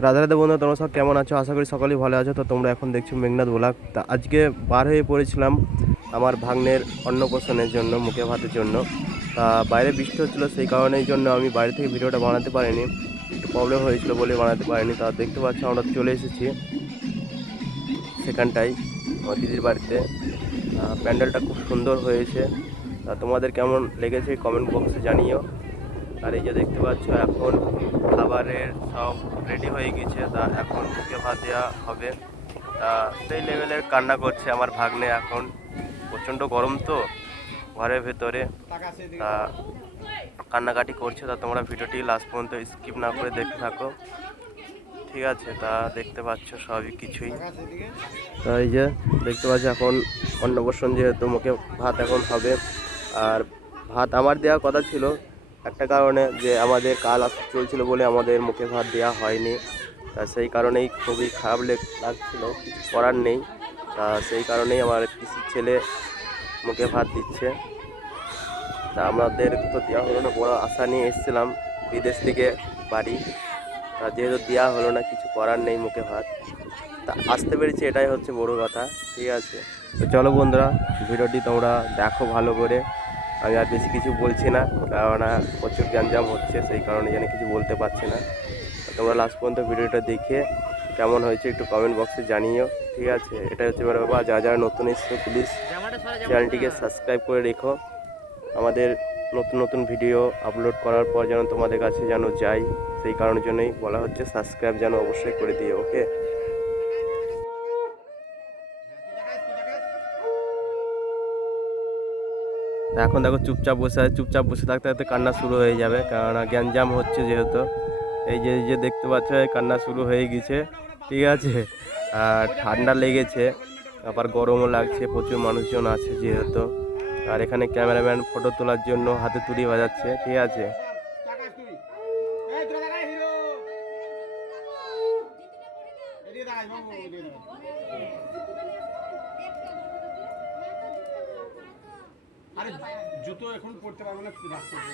রাধা রাধা বন্ধু, তোমরা সব কেমন আছো? আশা করি সকলেই ভালো আছো। তো তোমরা এখন দেখছো মেঘনাথ ব্লগ। তা আজকে বার হয়ে পড়েছিলাম আমার ভাগ্নের অন্নপ্রাশনের জন্য, মুখে ভাতের জন্য। তা বাইরে বৃষ্টি হচ্ছিলো, সেই কারণের জন্য আমি বাইরে থেকে ভিডিওটা বানাতে পারিনি, একটু প্রবলেম হয়েছিল বলে বানাতে পারিনি। তা দেখতে পাচ্ছ আমরা চলে এসেছি সেখানটাই, আমার দিদির বাড়িতে। প্যান্ডেলটা খুব সুন্দর হয়েছে। তা তোমাদের কেমন লেগেছে কমেন্ট বক্সে জানিও। আর এই যে দেখতে পাচ্ছ এখন খাবারের সব রেডি হয়ে গেছে। তা এখন মুখে ভাত দেওয়া হবে। তা সেই লেভেলের কান্না করছে আমার ভাগ্নে। এখন প্রচণ্ড গরম তো ঘরের ভেতরে, তা কান্নাকাটি করছে। তা তোমরা ভিডিওটি লাস্ট পর্যন্ত স্কিপ না করে দেখতে থাকো, ঠিক আছে? তা দেখতে পাচ্ছ সবই কিছুই। তা এই যে দেখতে পাচ্ছ এখন অন্নপ্রাশন, যেহেতু মুখে ভাত এখন হবে। আর ভাত আমার দেওয়ার কথা ছিল একটা কারণে, যে আমাদের কাল চলছিল বলে আমাদের মুখে ভাত দেওয়া হয়নি। তা সেই কারণেই খুবই খারাপ লাগছিল, কিছু করার নেই। তা সেই কারণেই আমার পিসির ছেলে মুখে ভাত দিচ্ছে। তা আমাদের তো দেওয়া হলো না, বড় আশা নিয়ে এসেছিলাম বিদেশ থেকে বাড়ি। তা যেহেতু দেওয়া হলো না, কিছু করার নেই, মুখে ভাত তা আসতে পেরেছি, এটাই হচ্ছে বড় কথা, ঠিক আছে? তো চলো বন্ধুরা, ভিডিওটি তোমরা দেখো ভালো করে। আমি আর বেশি কিছু বলছি না, কেননা প্রচুর গ্যাঞ্জাম হচ্ছে, সেই কারণে যেন কিছু বলতে পারছি না। তোমরা লাস্ট পর্যন্ত ভিডিওটা দেখে কেমন হয়েছে একটু কমেন্ট বক্সে জানিও, ঠিক আছে? এটা হচ্ছে বাবা, যারা যারা নতুন এসছো প্লিজ চ্যানেলটিকে সাবস্ক্রাইব করে রেখো। আমাদের নতুন নতুন ভিডিও আপলোড করার পর যেন তোমাদের কাছে যেন যাই, সেই কারণের জন্যই বলা হচ্ছে সাবস্ক্রাইব যেন অবশ্যই করে দিও, ওকে? এখন দেখো চুপচাপ বসে আছে, চুপচাপ বসে থাকতে থাকতে কান্না শুরু হয়ে যাবে, কেননা গ্যাঞ্জাম হচ্ছে যেহেতু। এই যে দেখতে পাচ্ছ, কান্না শুরু হয়ে গেছে, ঠিক আছে? আর ঠান্ডা লেগেছে, আবার গরমও লাগছে, প্রচুর মানুষজন আছে যেহেতু। আর এখানে ক্যামেরাম্যান ফটো তোলার জন্য হাতে তুলি বাজাচ্ছে, ঠিক আছে? আরে জুতো এখন পড়তে পারবো না, রাখতে হবে।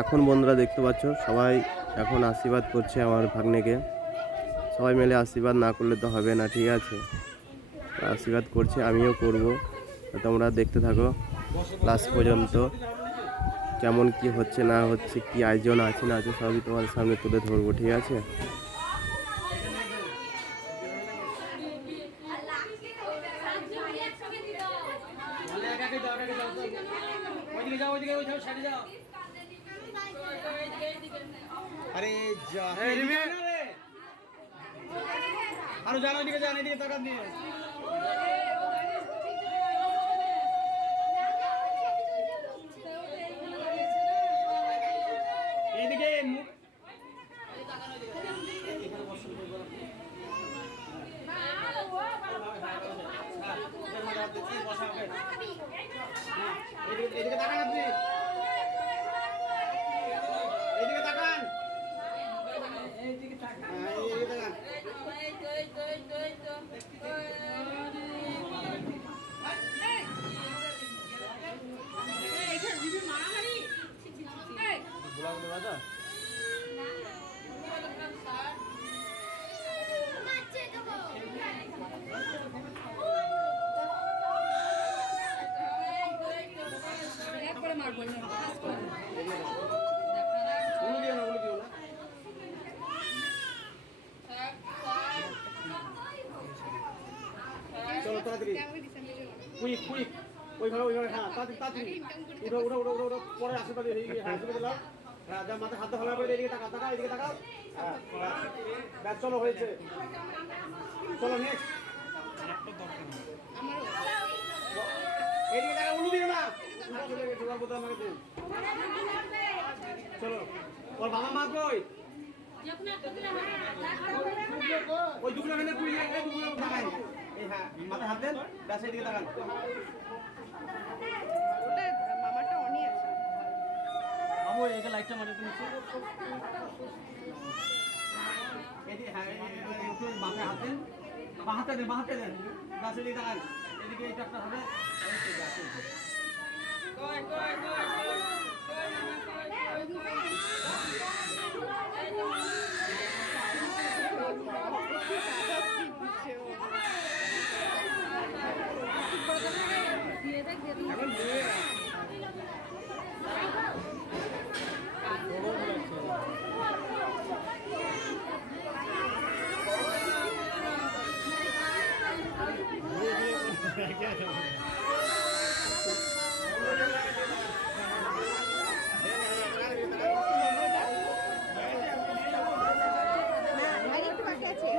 এখন বন্ধুরা দেখতে পাচ্ছ সবাই এখন আশীর্বাদ করছে আমার ভাগ্নেকে। সবাই মিলে আশীর্বাদ না করলে তো হবে না, ঠিক আছে? আশীর্বাদ করছে, আমিও করব। তোমরা দেখতে থাকো লাস্ট পর্যন্ত, কেমন কি হচ্ছে না হচ্ছে, কি আয়োজন আছে না আছে, সবই তোমাদের সামনে তুলে ধরবো, ঠিক আছে? আরে যা, আরো জানো, এদিকে যান, এদিকে তাকান দিয়ে। এইদিকে এদিকে তাকান, আপনি এইদিকে তাকান, এইদিকে তাকান, এইদিকে তাকান। চলো তাড়াতাড়ি, কুইক কুইক, ওইভাবে ওইভাবে, হ্যাঁ তাড়াতাড়ি তাড়াতাড়ি, উঠো উঠো উঠো উঠো উঠো, পরে আশীর্বাদ হয়ে গিয়ে, হ্যাঁ আশীর্বাদ দাও। হ্যাঁ যা, মাথায় হাত ভালো করে, এদিকে তাকাও তাকাও, এদিকে তাকাও। হ্যাঁ ব্যাস, চলো হয়েছে, চলো নেক্সট। বোধ আমাকে দেন চলো ওর বাবা মা কই ওই দুগুলো ভেনে পুরি এই দুগুলো তাকান এই হ্যাঁ মাথায় হাত দেন ব্যাস এদিকে তাকান ওটা মামাটা অনই আছে বাবু এটা লাইটটা মারে তুমি এদিকে হ্যাঁ একটু মাথায় হাত দেন বাহাতে দেন ব্যাস এদিকে তাকান এদিকে এটা একটা হবে আর একটু বাকি আছে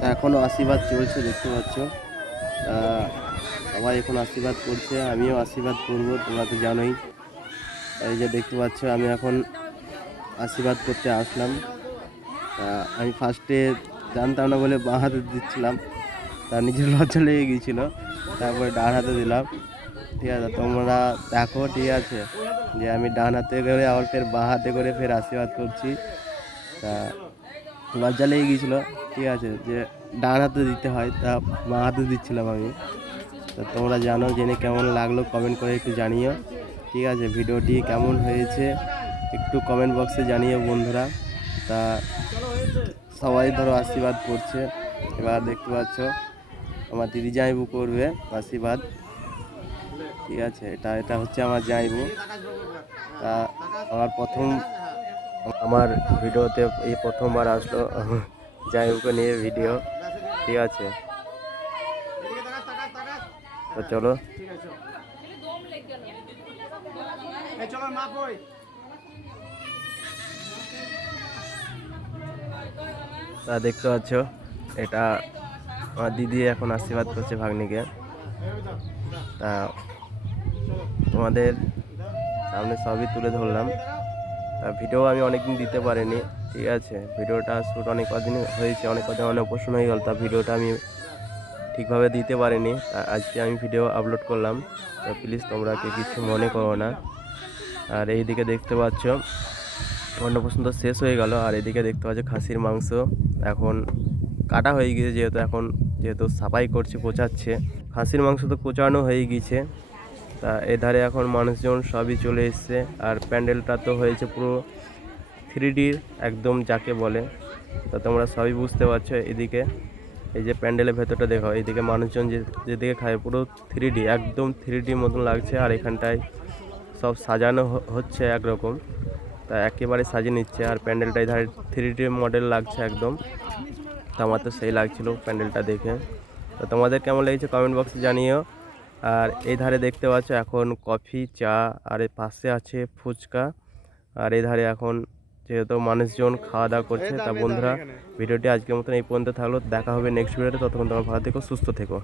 তা এখনও আশীর্বাদ চলছে দেখতে পাচ্ছ। সবাই এখন আশীর্বাদ করছে, আমিও আশীর্বাদ করবো, তোমরা তো জানোই। এই যে দেখতে পাচ্ছ আমি এখন আশীর্বাদ করতে আসলাম। তা আমি ফার্স্টে জানতাম না বলে বাঁ হাতে দিচ্ছিলাম, তার নিজের লজ্জা লেগে গিয়েছিলো, তারপরে ডান হাতে দিলাম। ঠিক আছে, তোমরা দেখো। ঠিক আছে, যে আমি ডান হাতে করে আবার ফের বাঁ হাতে করে ফের আশীর্বাদ করছি। তা লজ্জা লেগে গিয়েছিলো। ঠিক আছে, যে ডান হাতে দিতে হয়, তা বাঁ হাতে দিচ্ছিলাম আমি। তা তোমরা জানো, জেনে কেমন লাগলো কমেন্ট করে একটু জানিও। ঠিক আছে, ভিডিওটি কেমন হয়েছে একটু কমেন্ট বক্সে জানিও বন্ধুরা। তা সবাই ধরো আশীর্বাদ করছে। এবার দেখতে পাচ্ছ আমার দিদি জামাইবু করবে আশীর্বাদ। ঠিক আছে, এটা হচ্ছে আমার জামাইবু। তা আমার ভিডিওতে এই প্রথমবার আসলো জামাইবুকে নিয়ে ভিডিও। ঠিক আছে, তো চলো। ঠিক আছে এই চলো মা কই তা দেখতে পাচ্ছ এটা আমার দিদি এখন আশীর্বাদ করছে ভাগ্নিকে। তা তোমাদের সামনে সবই তুলে ধরলাম। তা ভিডিও আমি অনেকদিন দিতে পারিনি। ঠিক আছে, ভিডিওটা শ্যুট অনেক কদিন হয়েছে, অনেক অপারেশন হয়ে গেল, তা ভিডিওটা আমি ঠিকভাবে দিতে পারিনি। আজকে আমি ভিডিও আপলোড করলাম, তো প্লিজ তোমরা কিছু মনে করো না। আর এইদিকে দেখতে পাচ্ছ অন্নপ্রাশন তো শেষ হয়ে গেল, আর এদিকে দেখতে পাচ্ছ খাসির মাংস এখন কাটা হয়ে গিয়েছে, যেহেতু সাফাই করছে, কোচাচ্ছে। খাসির মাংস তো কোচানো হয়ে গিয়েছে। তা এধারে এখন মানুষজন সবই চলে এসছে, আর প্যান্ডেলটা তো হয়েছে পুরো 3D একদম যাকে বলে। তা তোমরা সবই বুঝতে পারছো। এদিকে এই যে প্যান্ডেলের ভেতরটা দেখো, এইদিকে মানুষজন যেদিকে খায় পুরো 3D একদম 3D মতন লাগছে। আর এখানটায় সব সাজানো হচ্ছে একরকম, তা একেবারে সাজিয়ে নিচ্ছে। আর প্যান্ডেলটা এধারে 3D মডেল লাগছে একদম। তা আমার তো সেই লাগছিলো প্যান্ডেলটা দেখে। তো তোমাদের কেমন লেগেছে কমেন্ট বক্সে জানিও। আর এই ধারে দেখতে পাচ্ছ এখন কফি, চা, আর এর পাশে আছে ফুচকা। আর এই ধারে এখন যেহেতু মানুষজন খাওয়া দাওয়া করছে। তা বন্ধুরা, ভিডিওটি আজকের মতন এই পর্যন্ত থাকলো। দেখা হবে নেক্সট ভিডিওতে। ততক্ষণ তোমরা ভালো থেকো, সুস্থ থেকো।